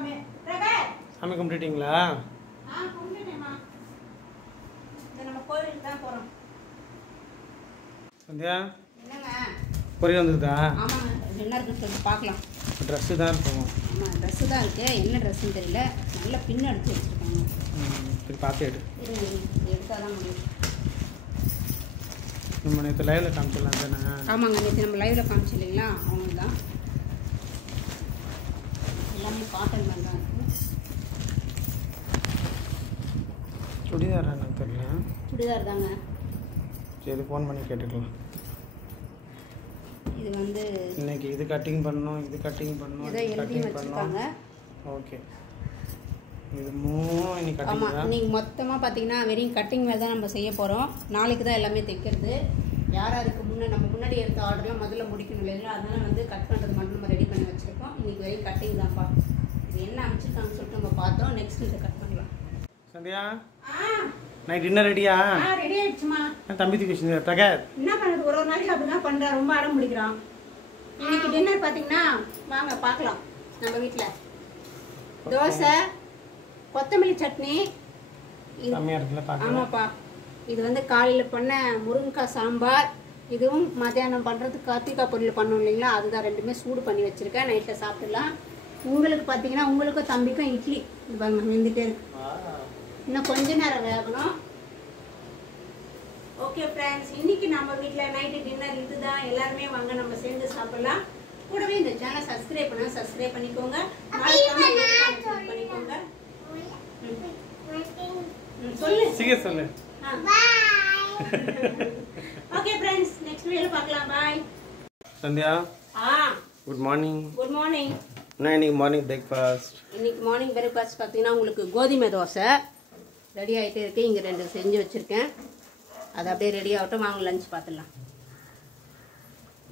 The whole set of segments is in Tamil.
சாமி கும்பிட்டுட்டீங்களா? சந்தியா பொரியல் வந்துருதா? என்ன இருக்குன்னு சொல்லி பார்க்கலாம். ட்ரெஸ்ஸு தான் இருக்கும். ஆமாம், ட்ரெஸ்ஸு தான் இருக்கு. என்ன ட்ரெஸ்ஸுன்னு தெரியல. நல்லா பின் அடிச்சு வச்சுருக்காங்க. சரி பார்த்து எடு. எடுத்தால் தான் முடியும். நம்ம நேற்று லைவில் காமிச்சிடலாம் தானே? ஆமாங்க, நேற்று நம்ம லைவில் காமிச்சு இல்லைங்களா, அவங்க தான். எல்லாமே காட்டன் மாதிரி தான் இருக்குது. சுடிதாரா எனக்கு தெரியல. சுடிதார் தாங்க. சரி ஃபோன் பண்ணி கேட்டுக்கலாம். இது வந்து இன்னைக்கு இது கட்டிங் பண்ணணும், இது கட்டிங் பண்ணணும், இதை எழுதி வச்சுருக்காங்க. ஓகே, இது மூணும் இன்னைக்கு கட்டிங். ஆமாம், இன்னைக்கு மொத்தமாக பார்த்தீங்கன்னா வெறும் கட்டிங் வேலை தான் நம்ம செய்ய போகிறோம். நாளைக்கு தான் எல்லாமே தைக்கிறது. யார் யாருக்கு நம்ம முன்னாடி எடுத்த ஆர்டர்லாம் முதல்ல முடிக்கணும் இல்லைங்களா, அதனால் வந்து கட் பண்ணுறது மட்டும் நம்ம ரெடி பண்ணி வச்சுருக்கோம். இன்றைக்கி வெறும் கட்டிங் தான்ப்பா. இது என்ன அமைச்சிருக்காங்கன்னு சொல்லிட்டு நம்ம பார்த்தோம். நெக்ஸ்ட் இதை கட் பண்ணலாம். சந்தியா நைட் டின்னர் ரெடியா? ரெடி ஆயிடுச்சுமா. தம்பி தூக்கி தகர் என்ன பண்ணுறது, ஒரு நாளைக்கு அப்படிதான் பண்ணுறேன். ரொம்ப அடம் பிடிக்கிறான். இன்னைக்கு டின்னர் பார்த்தீங்கன்னா வாங்க பார்க்கலாம். நம்ம வீட்டில் தோசை, கொத்தமல்லி சட்னி. ஆமாப்பா, இது வந்து காலையில் பண்ண முருங்கைக்காய் சாம்பார். இதுவும் மத்தியானம் பண்ணுறதுக்கு கத்திரிக்காய் பொரியல் பண்ணோம் இல்லைங்களா, அதுதான். ரெண்டுமே சூடு பண்ணி வச்சுருக்கேன். நைட்டில் சாப்பிடலாம். உங்களுக்கு பார்த்தீங்கன்னா உங்களுக்கும் தம்பிக்கும் இட்லி. இது பாருங்க வெந்துட்டே இருக்கு. இன்னும் கொஞ்ச நேரம் வேகணும். ஓகே ஃப்ரெண்ட்ஸ், இன்னைக்கு நம்ம வீட்டில் நைட்டு டின்னர் இதுதான். எல்லாருமே வாங்க நம்ம சேர்ந்து சாப்பிடலாம். கூடவே இந்த சேனல் சப்ஸ்கிரைப் பண்ணா சப்ஸ்கிரைப் பண்ணிக்கோங்க. பண்ணிக்கோங்க. சொல்லு சீக்கிரம் சொல்லு. ஓகே ஃப்ரெண்ட்ஸ், நெக்ஸ்ட் வீடியோல பார்க்கலாம். Bye. Sandhya good morning. Good morning. நான் இன்னைக்கு மார்னிங் பிரேக்ஃபாஸ்ட். இன்னைக்கு மார்னிங் பிரேக்ஃபாஸ்ட் பார்த்தீங்கன்னா உங்களுக்கு கோதுமை தோசை ரெடி ஆகிட்டே இருக்கு. இங்கே 2 செஞ்சு வச்சுருக்கேன். அது அப்படியே ரெடி ஆகட்டும். வாங்க லஞ்ச் பார்த்துடலாம்.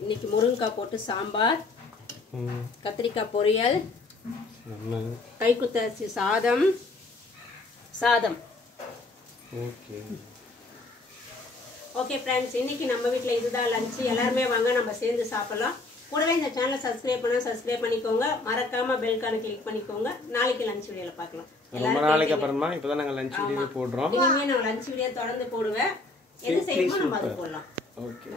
இன்னைக்கு முருங்கைக்காய் போட்டு சாம்பார், கத்திரிக்காய் பொரியல், கைக்குத்தரிசி சாதம். ஓகே ஃப்ரெண்ட்ஸ், இன்னைக்கு நம்ம வீட்டில் இதுதான் லஞ்சு. எல்லாருமே வாங்க நம்ம சேர்ந்து சாப்பிடலாம். கூடவே இந்த சேனலை சப்ஸ்கிரைப் பண்ணா சப்ஸ்கிரைப் பண்ணிக்கோங்க. மறக்காம பெல் கானை கிளிக் பண்ணிக்கோங்க. நாளைக்கு லஞ்ச் வீடியோல பார்க்கலாம். ரொம்ப நாளைக்கு அப்புறமா இப்பதான் நாங்க லஞ்ச் வீடியோ போடுறோம். இனிமே நான் லஞ்ச் வீடியோ தொடர்ந்து போடுவேன். எது செய்யணுமோ நம்ம அது போடலாம். ஓகே.